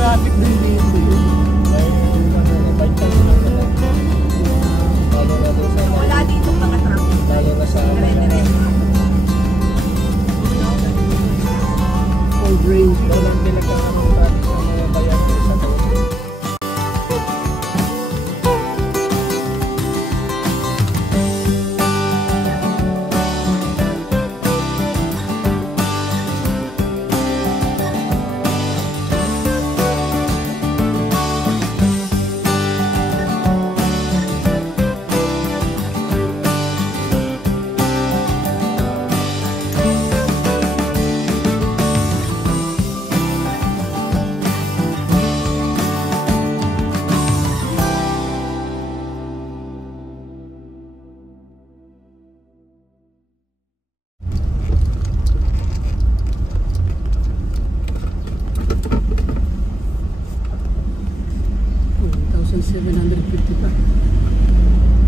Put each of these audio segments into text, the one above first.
Traffic din dito. Wala dito mga traffic. Lalo na sa Full range. walang pinagkakaroon traffic sa mga bayan sa taon. $1,750 pa.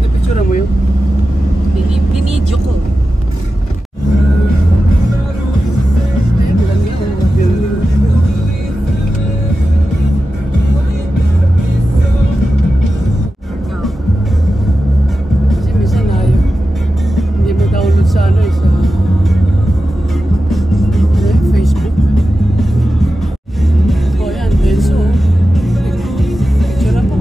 Napicture mo yun? Binidyo ko. Ayan lang yan. Kasi minsan ayaw. Hindi mo download sa ano sa Facebook. O yan, Benzo. Picture na po.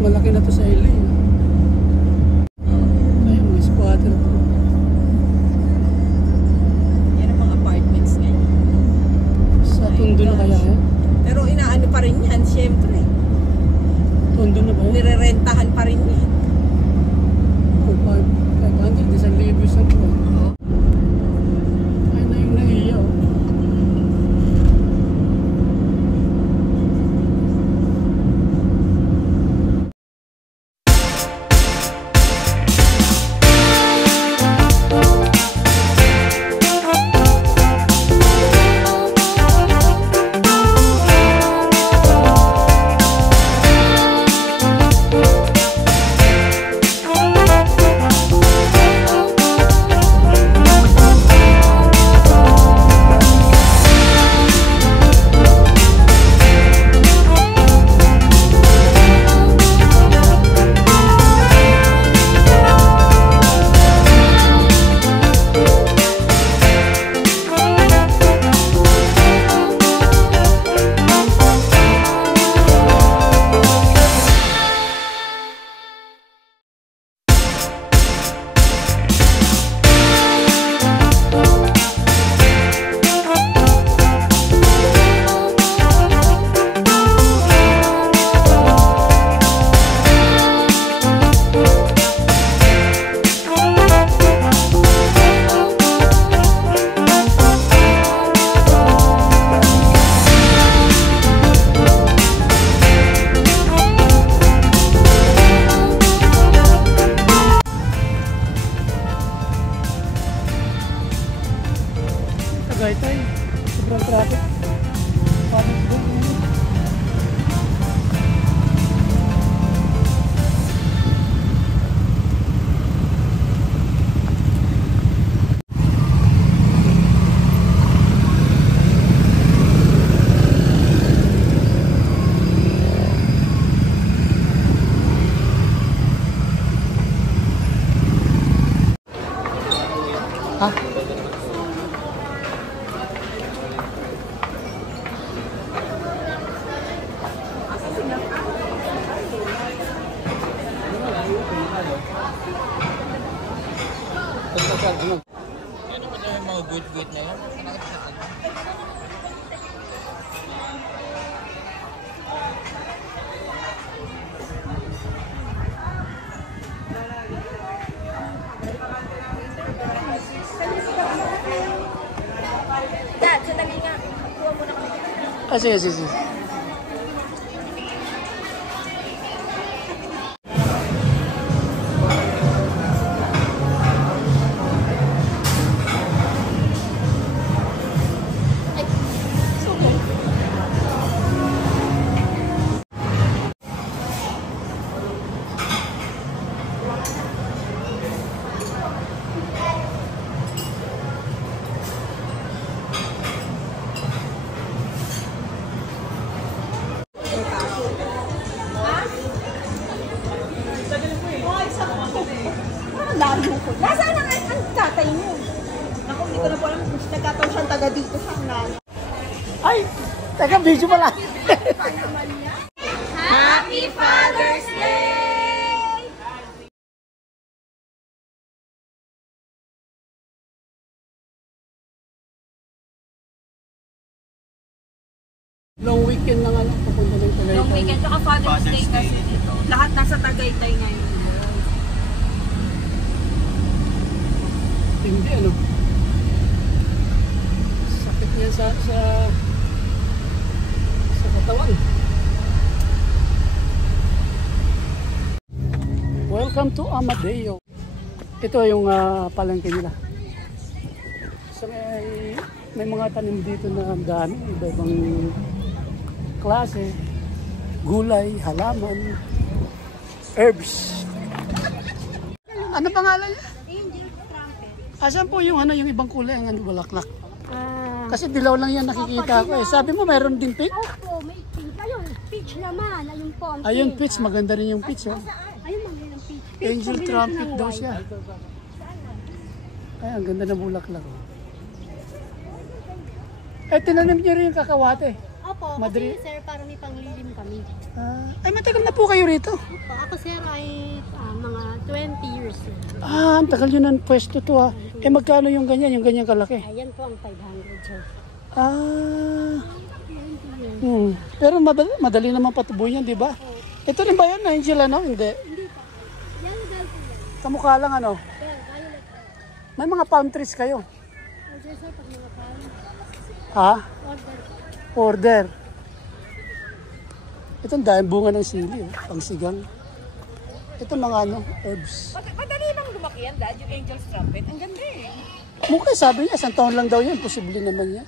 Malaki na to sa LA. Ayun, may squatter to. Yan ang mga apartments ngayon. Sa Tondo na kaya yan? Pero inaano pa rin yan, syempre. Tondo na ba yan? Nirerentahan pa rin yan. Oh, 500, 1,000 sa buwan. Ay na yung naiyaw. sir, ano? Ano ba yung mga good na yun? Dad, sandali nga. Kuha muna kami. Ah, sige, sige, sige. Lalo ko. Nasaan ang tatay mo? Naku, hindi ko na po alam kung nagkataon siyang taga dito sa nanay. Ay! Teka, video pala. Happy Father's Day! Long weekend ng ano, papunta ng Tagaytay. Long weekend, tsaka Father's Day Father's Day kasi. dito. Lahat nasa Tagaytay ngayon. Hindi, ano? Sakit niya sa katawan. Welcome to Amadeo. Ito yung palengke nila. So may mga tanim dito na dami, iba-ibang klase, gulay, halaman, herbs. Ano pangalan niya? Asan po yung ano, yung ibang kulay, ang ano, bulaklak? Kasi dilaw lang yan nakikita ko eh. Sabi mo mayroon din pink? Opo, may pink. Ayun, peach naman. Ayun po ang Ayun, pink. peach. Maganda rin yung peach. Oh. Ayun, maganda ang peach. Angel trumpet daw siya. Ay, ang ganda ng bulaklak. Oh. Eh, tinanim niyo rin yung kakawate. Opo, Madrid. kasi sir, parang may panglilim kami. Ay, matagal na po kayo rito. Opo, ako sir ay mga 20 years. Ang tagal yun ng pwesto to ha. Eh, magkano yung ganyan kalaki? Ayan po ang 500 sir. Pero madali naman patuboy yan, di ba? Ito rin ba yun, Angel, ano? Hindi. Yan, dahil po yan. Kamukha lang, ano? Sir, violet. May mga palm trees kayo. Order sir, pag mga pan. Ha? Order. Order. Itong dahil bunga ng sili, oh. Pangsigang. Ito mga ano, herbs. Madali lang lumaki yan, Dad, yung Angel's Trumpet. Ang ganda eh. Mukha sabi niya, isang taon lang daw yan. Posible naman yan.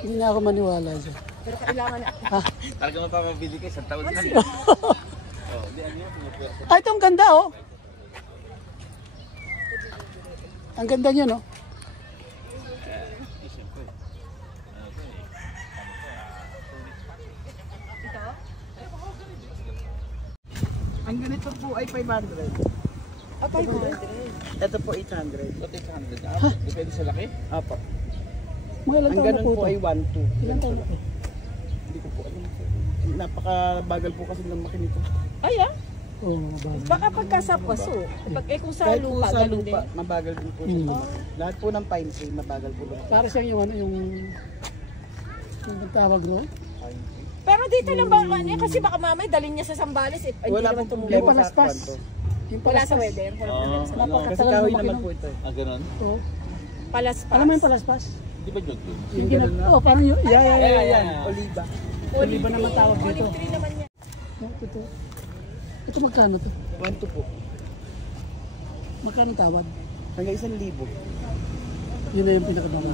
Hindi na ako maniwala dyan. Pero kailangan na. Talaga mapapabili ka, isang taon na. Ah, ito ang ganda, oh. Ang ganda niya, no? Ang ganito po ay 500. Ah, 500. Ito po 800. Ba't 800? Depende sa laki? Apo. Mga ilang Ang taon na ganun po po ito? ay 1-2. Ilang taon na po? Hindi ko po alam. Napakabagal po kasi ng makinito. Ay, Oo, bago. baka pagkasa paso. Kung sa Kahit po lupa, sa ganun lupa, din. mabagal din po siya. Lahat po ng pine tree, mabagal po lang. Para siyang yung ano, yung tawag doon? Pero dito lang ba, kasi baka mamay dalhin niya sa Sambales. Hindi Wala naman pong tumulong. Yung problema sa palaspas. kwanto. Yung Wala sa palaspas. weather. Kasi Napakatagal kahoy lumaki naman nun. po ito. Ganon? Oo. Palaspas. Alam mo yung palaspas? Di ba jog yun? Yung oh, parang yung, Ayan, oliba. Oliba naman tawag dito. Olive tree naman niya. Ito. Ito magkano to? 1-2 po. Magkano tawad? Hanggang 1,000. Yun na yung pinakababa.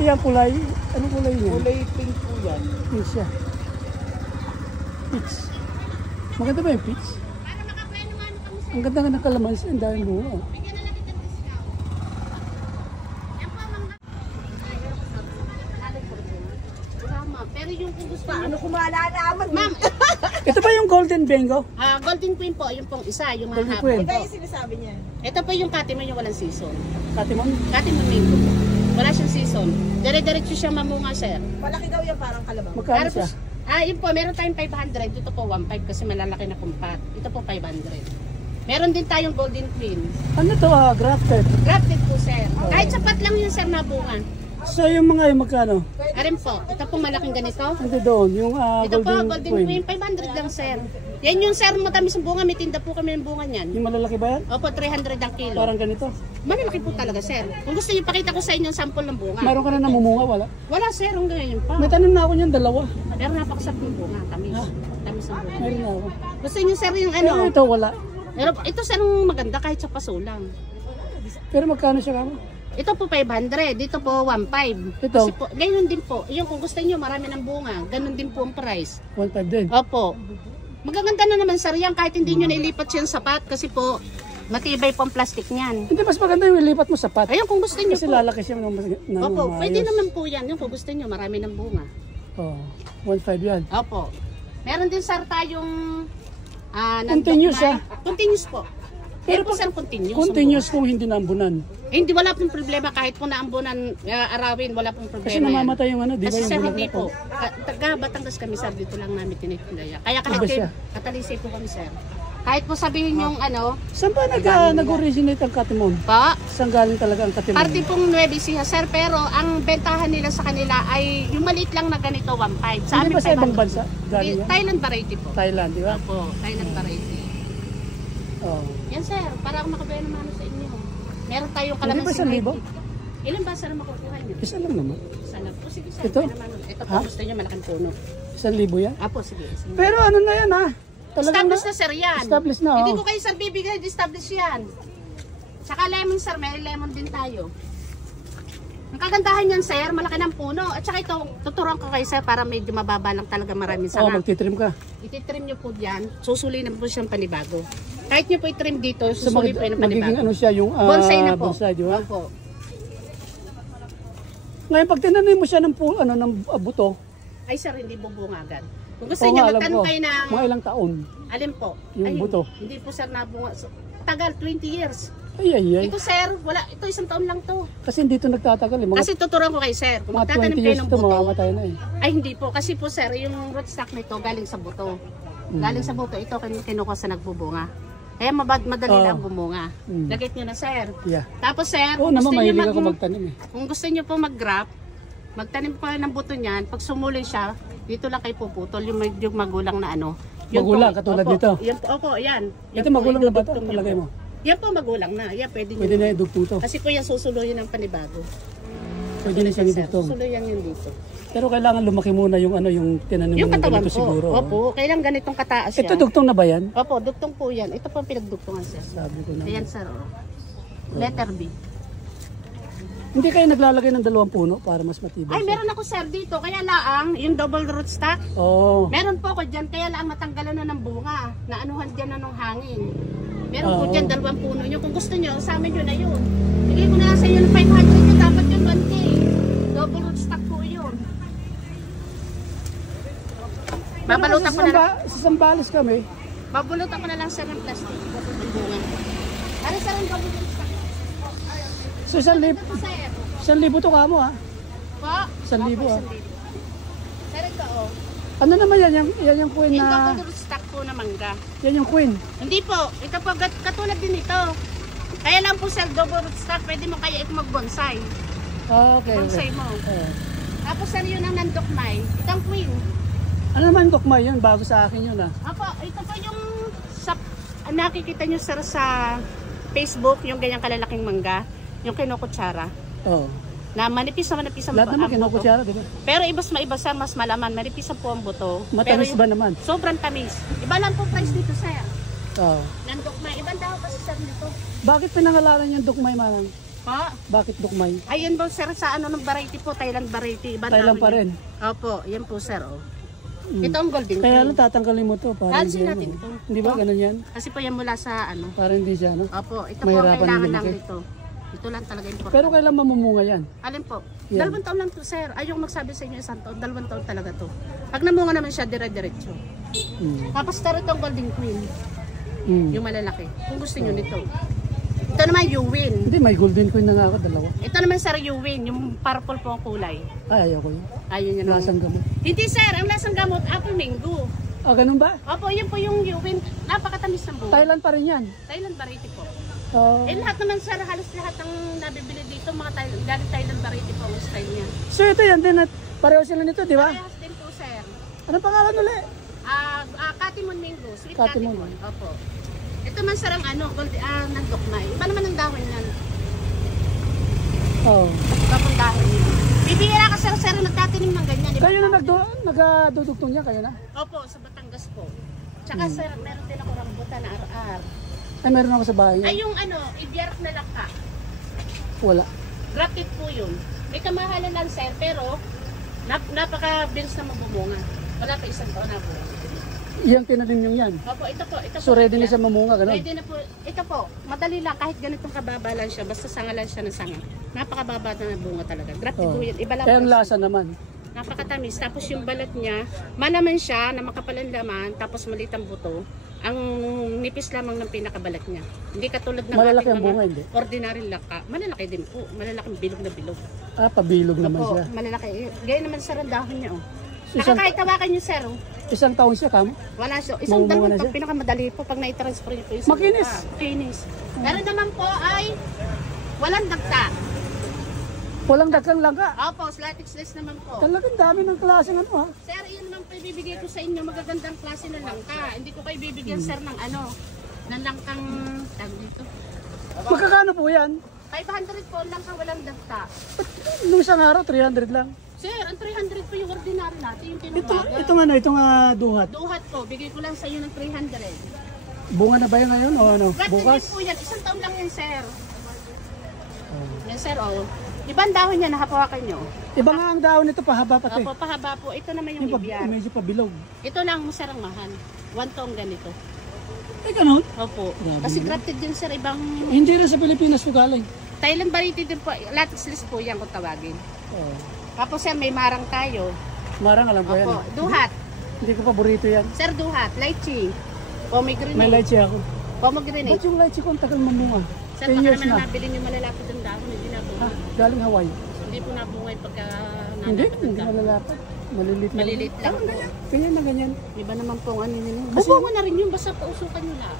Iyan kulay. Anong kulay niya? Kulay pink po yan. Pink siya. Peach. Maganda ba yung peach? Ang ganda nga ng kalamansi. Ang daming bunga. Pero yung kung gusto Ano kumalalaman? Ma'am, Ito ba yung golden bengo? Golden Queen po, yung pong isa, yung Golden mahaba. Queen. Ito yung sinasabi niya. Ito po yung Katimon, yung walang season. Katimon? Katimon mango po. Wala siyang season. Dire-diretso siya mamunga, sir. Malaki daw yan, parang kalabaw. Magkano Para po, siya? Yun po, meron tayong 500. Ito po 1.5 kasi malalaki na kumpat. Ito po 500. Meron din tayong Golden Queen. Ano to grafted? Grafted po, sir. Kahit sapat lang yun, sir, na bunga. So yung mga yung magkano? Arin po, ito po malaking ganito. Hindi doon, yung Ito po, golden Golden Queen, 500 lang, sir. Yan yung, sir, matamis ang bunga. May tinda po kami ng bunga niyan. Yung malalaki ba yan? Opo, 300 ang kilo. Parang ganito. Malalaki po talaga, sir. Kung gusto niyo, pakita ko sa inyo ang sample ng bunga. Mayroon ka na namumunga, wala? Wala, sir, ang ganyan pa. May tanim na ako niyan, dalawa. Pero napakasap ng bunga, tamis. Tamis ang bunga. Mayroon na ako. Gusto niyo, sir, yung Pero ano? ito wala. Pero ito, sir, ang maganda kahit sa paso lang. Pero magkano siya kamo? Ito po 500, dito po 1.5. Ito? Kasi po, ganyan din po. Yung kung gusto niyo, marami ng bunga. Ganun din po ang price. 1.5 din. Opo. Magaganda na naman, sir, yan kahit hindi nyo nailipat siyang sapat kasi po matibay po ang plastic niyan. Hindi, mas maganda yung ilipat mo sapat. Ayun, kung gusto niyo Kasi po. lalaki siya ng Opo, maayos. pwede naman po yan. Yung kung gusto niyo, marami ng bunga. Oh, 1.5 yan. Opo. Meron din, sir, tayong Continuous, Continuous po. Pero po, sir, continuous. Continuous kung hindi naambunan. Hindi, wala pong problema kahit po naambunan, arawin, wala pong problema. Kasi namamatay yung ano, di ba Kasi, yung sir, bulaklak hindi ko? po. Taga Batangas kami, sir, dito lang namin tinitindaya. Kaya kahit Iba siya. katalisay po kami, sir. Kahit po sabihin yung ano, Saan ba nag-originate ang katimon? pa, Saan galing talaga ang katimon? parte pong Nueva Ecija, sir, pero ang bentahan nila sa kanila ay yung maliit lang na ganito, 1.5. Sa Hindi amin, ba sa ibang 500. bansa galing yan? Thailand variety po. Thailand, di ba? Opo, Thailand variety. Oh. Yan, sir, para akong makabaya naman sa inyo. Meron tayong Hindi ba kalamansi. 1,000? Ilan ba, sir, makukuha niyo? Isa lang naman. Isa lang po. Sige, sir. Ito? Ito? Naman. Ito po, Ha? gusto niyo malaking puno. 1,000 yan? Apo, sige. Sige. Pero ano na yan ha? Talagang Established na, sir, yan. Established na, Hindi oh. ko kayo, sir, bibigay. Established yan. Saka lemon, sir. May lemon din tayo. Ang kagandahan yan, sir, malaki ng puno. At saka ito, tuturuan ko kayo, sir, para medyo mababa lang talaga maraming Oh, sanga. magtitrim ka. Ititrim nyo po dyan. Susuli na po siyang panibago. Kahit nyo po itrim dito, So susuli po yung magiging panibago. ano siya yung Bonsai na po. bonsai, di ba? Opo. Ngayon pag tinanim mo siya ng ng buto, Ay, sir, hindi bubunga agad. Kung gusto oo nyo, nga, alam magtanong ko, kayo ng... mga ilang taon. Alin po? Yung buto. Hindi po, sir, nabunga. So, tagal, 20 years. Ay, ay, ay. Ito, sir, wala. Ito, isang taon lang to. Kasi hindi ito nagtatagal eh. Mga, Kasi tuturuan ko kayo, sir. Kung mga magtatanim 20 kayo years ng ito, buto. mamamatay na eh. Ay, hindi po. Kasi po, sir, yung rootstock nito galing sa buto. Galing sa buto, ito kinuha sa nagbubunga. Kaya madali lang bumunga. Lagit nyo na, sir. Yeah. Tapos, sir, Oo kung naman, gusto nyo mahilig ako magtanim eh. kung gusto nyo po mag-graft, magtanim po kayo ng buto niyan. Pag sumuli siya, dito lang kayo puputol yung medyo magulang na ano. Yun Magulang, po, katulad opo, nito? Yan, opo, yan. Yan Ito po, magulang na ba ito? idudugtong nyo Palagay po. mo? Yan po magulang na. Yan, pwede nyo. Pwede na idugtong to. Kasi po yan susuluyin ng panibago. Pwede na siyang idugtong. Susuluyan yun dito. Pero kailangan lumaki muna yung ano yung tinanim Yung mo ng katawan ganito ko. siguro. Opo, kailang ganitong kataas yan. Ito dugtong na ba yan? Opo, dugtong po yan. Ito po ang pinagdugtungan, sir. Sabi ko na. Ayan, sir. Oh. Letter B. Hindi kayo naglalagay ng 2 puno para mas matibay. Ay, siya? meron ako, sir, dito. Kaya laang, yung double rootstock. Oo. Meron po ako dyan. Kaya laang matanggalan na ng bunga. Naanuhan dyan na ng hangin. Meron po Oo. dyan 2 puno nyo. Kung gusto nyo, sa amin yun na yun. Bigay ko na lang sa inyo ng 500 nyo. Dapat yun 1K. Double rootstock po yun. Babalutan ko na lang. Sa Sambales kami. Babalutan ko na lang, sir, ng plastic. Ang bunga. Ano, sir, ang double rootstock? So 1,000 Ito po, sir. 1,000 to kamo ha. Po? 1,000 Opo, ah. 1,000. Sir, ito, oh. Ano naman yan yung queen Yung na double rootstock po na mangga. yan yung queen. Hindi po. Ito po, katulad din ito. Kaya lang po, sir, double rootstock. Pwede mo kaya ito mag-bonsai. Okay. Bonsai mo. Tapos, sir, yun ang nandokmay. Ito ang queen. Ano naman dokmay yun? Bago sa akin yun ah. Apo, ito po yung sa, nakikita nyo, sir, sa Facebook, yung ganyang kalalaking mangga. Yung kinukutsara. Oo. Na manipis ang Lahat naman buto. kinukutsara, di ba? Pero ibas maiba, sir, mas malaman. Manipis ang po ang buto. Matamis Pero ba naman? sobrang tamis. Iba lang po price dito, sir. Oo. Nandokmay. Ibang daw kasi, sir, dito. Bakit pinangalanan yung dokmay manang? Po. Bakit dokmay? Ayun po, sir, sa ano ng variety po, Thailand variety. Iba Thailand pa rin. Opo, yan po, sir. Oh. Ito ang golden Kaya queen. lang tatanggalin mo to para Alisin hindi natin ano. ito. Hindi ba ganun yan? Kasi po yan mula sa ano. Para hindi siya ano. Opo, ito Mahirapan po kailangan din lang lumaki. dito. Ito lang talaga important. Pero kailan mamumunga yan? Alin po? Yan. 2 taon lang to, sir. Ayong magsabi sa inyo 1 taon. 2 taon talaga to. Pag namunga naman siya, dire-diretso. Tapos taro itong golden queen. Yung malalaki. Kung gusto nyo nito. Ito naman, you win. Hindi, may golden queen na nga ako, 2. Ito naman, sir, you win. Yung purple po ang kulay. Ay, ayaw ko yun. Ayun yun. Lasang gamot. Hindi sir, ang lasang gamot, apple mango. Ah, ganun ba? Opo, yun po yung Yuwin. Napakatamis ng bunga. Thailand pa rin yan. Thailand variety po. Oh. Eh lahat naman sir, halos lahat ng nabibili dito, mga Thailand, galing Thailand variety po ang style niya. So ito yan din at pareho sila nito, di ba? Parehas din po sir. Anong pangalan ulit? Katimon mango, sweet Katimon. katimon. Opo. Ito man sir ang ano, gold, ng dokmay. Iba naman ang dahon yan. Oh. Ibang dahon yan. Bibihira ka sir, nagtatinim ng ganyan. Kayo na nagdudugtong niya, kayo na? Opo, sa Batangas po. Tsaka sir, meron din ako rambutan na ar-ar. Ay, meron ako sa bahay Ay niya. yung ano, ibiyarak na langka. Wala. Grafted po yun. May kamahalan lang sir, pero napaka-bilis na mabumunga. Wala pa isang taon na po. Iyang tinanim yung yan. Opo, ito po. So ready na siya mamunga, ganun? Pwede na po. Ito po, madali lang. Kahit ganitong kababa lang siya, basta sanga lang siya ng sanga. Napakababa na bunga talaga. Grafted po yan. Iba lang Kaya ang po. lasa naman. Napakatamis. Tapos yung balat niya, manaman siya na makapal ang laman, tapos maliit ang buto. Ang nipis lamang ng pinakabalat niya. Hindi katulad ng Malalaki ating ang bunga, hindi? ordinary laka. Malalaki din po. Malalaking bilog na bilog. Ah, pabilog naman Opo, siya. malalaki. Gaya naman sa dahon niya, oh. So, isang, Nakakahit tawakan niyo, sir, oh. isang taon siya, kamo? Wala siya. Isang Mamumunga dalawang na pag siya? pinakamadali po, pag nai-transfer niyo po yung Makinis. Makinis. Meron naman po ay walang dagta. Walang daklang langka. Opo, latex naman po. Talagang dami ng klase ng ano ha. Sir, yun naman po ibibigay ko sa inyo, magagandang klase ng langka. Hindi ko kayo bibigyan, sir, ng ano, ng langkang, tag dito. Magkakano po yan? 500 po, langka walang dagta. Nung isang araw, 300 lang. Sir, ang 300 po yung ordinary natin, yung Ito, tinubaga. itong duhat. Duhat po, bigay ko lang sa iyo ng 300. Bunga na ba yan ngayon o ano? Grabe Bukas? din po yan, isang taon lang yan, sir. Yan, sir, oh. Ibang dahon niya, nakapawakan nyo. Iba nga ang dahon nito, pahaba pati. Opo, pahaba po. Ito naman yung Yung ibiyar. medyo pabilog. Ito lang ang sarangmahan. 1 taong ganito. Eh ganun? Opo. Grabe Kasi naman. grafted din, sir, ibang Hindi rin sa Pilipinas po galing. Thailand variety din po. Latex list po yan kung tawagin. Oh. Tapos sir, may marang tayo. Marang alam ko yan. Opo, duhat. Hindi ko paborito yan. Sir, duhat. Lychee. Pomegranate. May lychee ako. Pomegranate. Ba't yung lychee ko ang tagal mamunga? Sir, 10 baka years naman na. nabili niyo malalapit ang dahon. Hindi na po. Ah, galing Hawaii. Hindi po nabungay pagka Hindi, nanapat hindi ang dahon. malalapad. Maliliit na. Maliliit lang po. Ganyan na ganyan. Iba naman po ang ano yun. Bubunga na rin yun. Basta pausukan nyo lang.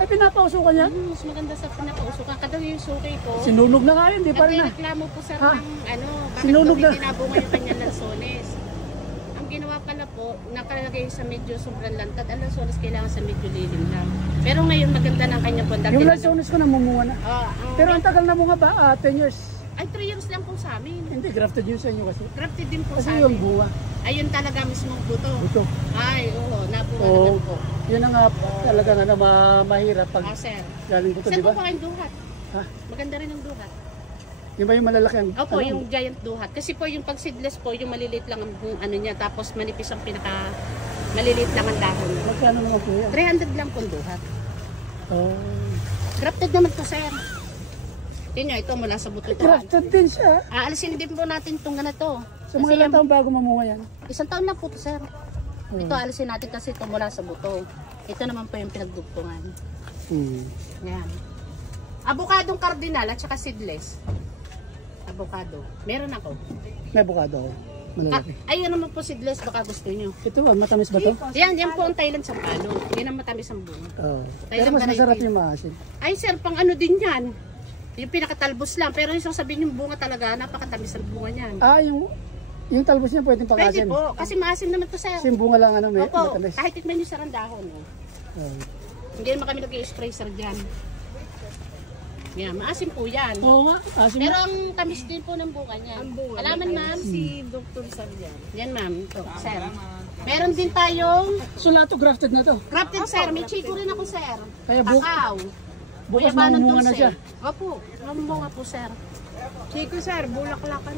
Ay, pinapausukan yan? Mas maganda sa pinapausukan. Kada yung suki ko. Sinunog na nga yun, di pa rin na. Nagreklamo po sir Ha? ng ano, bakit Sinunog daw na. hindi nabunga yung kanyang lansones. Ang ginawa pala po, nakalagay sa medyo sobrang lantad. Ang lansones kailangan sa medyo lilim lang. Pero ngayon maganda ng kanyang banda. Yung lansones ko namumunga na. Pero ang tagal na bunga ba? 10 years. ay 3 years lang po sa amin. Hindi, grafted yun sa inyo kasi. Grafted din po Kasi sa yung amin. bunga. Ayun talaga mismo buto. Ito. Ay, oo, nabunga Oo. naman po. Yun ang talagang ano, mahirap pag Sir. galing dito, Sir di po ba? pa kayong duhat. Ha? Maganda rin ang duhat. Yung ba yung malalaki ang Opo, ano? yung giant duhat. Kasi po yung pag seedless po, yung maliliit lang ang ano niya, tapos manipis ang pinaka maliliit lang ang dahon. Magkano naman po yan? 300 lang po ang duhat. Oh. Grafted naman to, sir. Tingnan nyo, ito mula sa buto ito. Grafted din siya. Aalisin din po natin itong ganito. Sa mga ilang taon bago mamunga yan. Isang taon lang po to, sir. Ito alisin natin kasi ito mula sa buto. Ito naman po yung pinagdugtungan. Yan. Abukadong cardinal at saka seedless. Abukado. Meron ako. May bukado ako. Malalaki. Ayun naman po seedless, baka gusto nyo. Ito ba? Matamis ba to? Yan po ang Thailand sampalo. Yan ang matamis ang bunga. Oh. Thailand Pero mas masarap variety. yung maasim. Ay sir, pang ano din yan. Yung pinakatalbos lang. Pero yung sabihin yung bunga talaga, napakatamis ang bunga niyan. Ah, yung talbos niya pwedeng Pwede pakasin. po, kasi maasim naman to sir. Kasi yung bunga lang ano, may Opo, matamis. kahit tikman nyo sa randahon. Oh. Oh. Hindi naman kami nag-i-spray sir dyan. Yan, maasim po yan. Oo nga, asim. Pero ang tamis din po ng bunga niya. Alaman ma'am? Si Dr. Sandian. Yan ma'am, ito, sir. Meron din tayong So lahat to grafted na to. crafted sir. May chico rin ako sir. Kaya Kakao. bukas Buyabanan mamumunga na dulce. siya. Opo, mamumunga po sir. Chico sir, bulaklakan.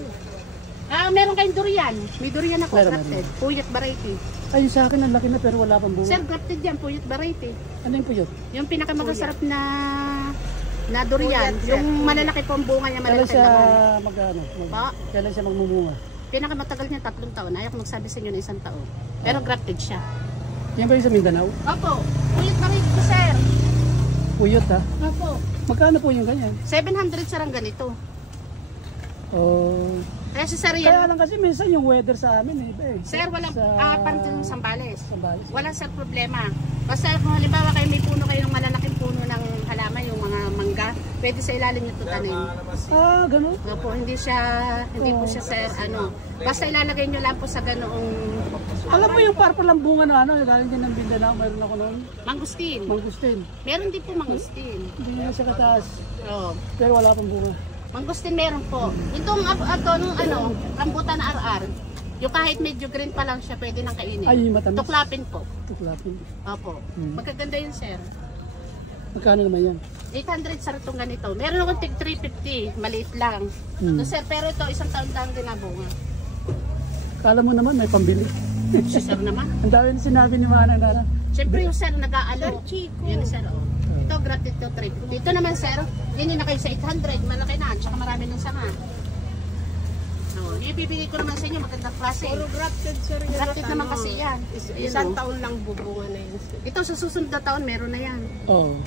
Meron kayong durian. May durian ako, Meron, grafted. Puyat variety. Ay, sa akin ang laki na pero wala pang bunga. Sir, grafted yan, puyat variety. Ano yung puyot? Yung pinakamasarap na durian. Puyat, sir. Yung malalaki po ang bunga niya, Kailan malalaki siya naman. Pa, kailan siya magmumunga? pinakamatagal niya 3 taon. Ayaw ko magsabi sa inyo na 1 taon. Pero grafted siya. Yan ba yung sa Mindanao? Opo, puyat variety po sir. Puyot ha? Opo. Magkano po yung ganyan? 700 sir ang ganito. Oh, Kaya si Sir Kaya yan. lang kasi minsan yung weather sa amin eh. Sir, walang parang yung Sambales. Sambales. Walang sir problema. Basta kung halimbawa kayo may puno kayo ng malalaking puno ng halaman, yung mga mangga, pwede sa ilalim yung tutanin. Ah, ganun. Opo, hindi po siya sir, basta ilalagay nyo lang po sa ganoong Alam mo yung purple ang bunga na ano, galing din ng Mindanao, mayroon ako noon. mangustin. Mangustin. Meron din po mangustin. Hindi na siya kataas. Oh. Pero wala pang bunga. Mangustin meron po. Itong rambutan na RR, yung kahit medyo green pa lang siya, pwede nang kainin. Ay, matamis. Tuklapin po. Tuklapin. Opo. Hmm. Magaganda yun sir. Magkano naman yan? 800 sir itong ganito. Meron akong tig 350, maliit lang. Hmm. So, sir, pero ito isang taon lang din na bunga. Kala mo naman may pambili. Si sir naman. Ang dami na sinabi ni Manang Nara. Siyempre yung sir nag-aalo. Yan sir, oh. Ito, gratis ito, 350. Ito naman sir, hindi na kayo sa 800. Malaki na, tsaka marami ng sanga. No, ibibigay ko naman sa inyo, magandang klase. Puro grafted sir. Yun Grafted naman kasi yan. Isang taon lang bubunga na yun sir. Ito sa susunod na taon, meron na yan. Oo.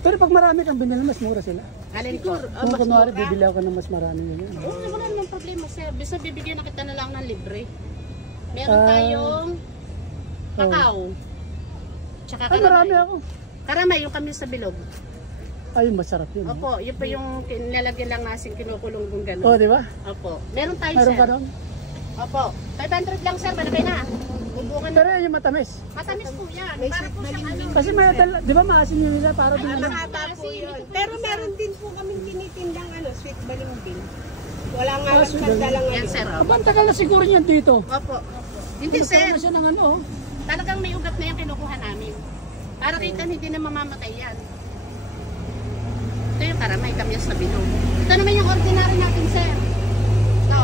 Pero pag marami kang binili, mas mura sila. Alin ko? Kung kunwari, bibili ako ng mas marami ganyan. Oo, wala namang problema sir. Bisa bibigyan na kita na lang ng libre. Meron tayong kakao. Tsaka Ay, marami karamay. ako. Karamay, yung kami sa bilog. Ay, masarap yun. Opo, yun pa yung nilalagyan lang nasin kinukulong kung gano'n. Oo, di ba? Opo. Meron tayo Mayroon sir. ka doon? Opo. 500 lang sir, malaki na. Bubukan na. Pero yan yung matamis. Matamis po yan. Para po siyang ano. Kasi may, di ba maasin yun nila para din ano? Mahaba po yun. Pero meron din po kaming tinitindang sweet balimbing. Wala nga lang sweet sanda lang Yan sir. Oh. Abang tagal na siguro niyan dito. Opo. Hindi Magkaroon sir. na siya ng ano. oh. Talagang may ugat na yung kinukuha namin. Para kita hindi na mamamatay yan. Ito yung karamay, kami sa bilog. Ito naman yung ordinary natin sir. Ito.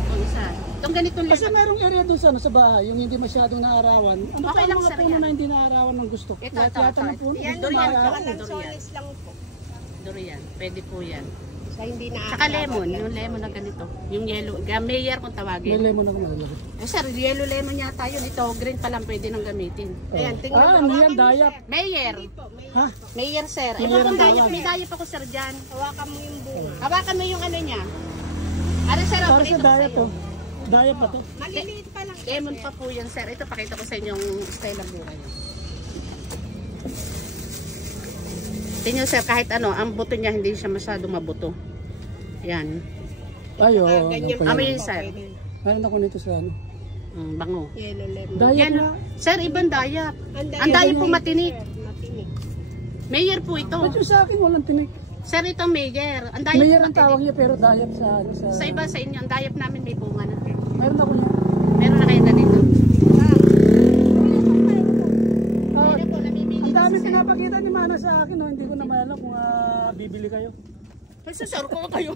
Ito isa. Itong ganitong Kasi level. merong area doon sa, ano, sa bahay, yung hindi masyadong naarawan. Ano Okay pa lang, ang mga sir, puno yan. na hindi naarawan ng gusto? Ito, Lahat ito, yata ito. ng puno. Yan, gusto Durian. maarawan. walang Durian. solis lang po. Durian. Pwede po yan. Sa hindi na Tsaka lemon. Yung lemon na ganito. Yung yellow. Mayer kung May tawagin. lemon ako nalagay. Eh sir, yellow lemon yata yun. Ito, green pa lang pwede nang gamitin. Ayan, tingnan Ah, mo. ano yan, dayap. Mayer. Ha? Mayer sir. Eh, Mayer kung ang dayap, tawag. may dayap ako sir dyan. Hawakan mo yung bunga. Hawakan mo yung ano niya. Ano sir, Para pakita sa ko dayap sa'yo. to. Dayap pa to. Maliliit pa lang. Lemon pa po yan sir. Ito, pakita ko sa inyo yung style ng buhay. Tingnan sir, kahit ano, ang buto niya hindi siya masyadong mabuto. Yan. Ay, oo. Ganyan ano pa pa Amoy yan. yun sir. Meron ako nito sa ano. Bango. Yellow lemon. Dayap Yan, nga. sir, ibang dayap. Ang Ang dayap po matinik. Matinik. Mayer po ito. Ba't yung sa akin walang tinik? Sir, itong mayer. Ang dayap Mayer po ang matinik. tawag niya pero dayap sa ano sa... Sa iba, sa inyo, ang dayap namin may bunga na. Meron ako niya. Meron na kayo na dito. Ah, Meron po, namimili ang na dami si sir. pinapakita ni Mana sa akin, no? Hindi ko na maalam kung bibili kayo. Kasi sir, ko kayo.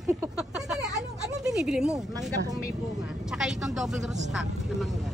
Sandali, ano binibili mo? Mangga pong may bunga. Tsaka itong double root stock na mangga.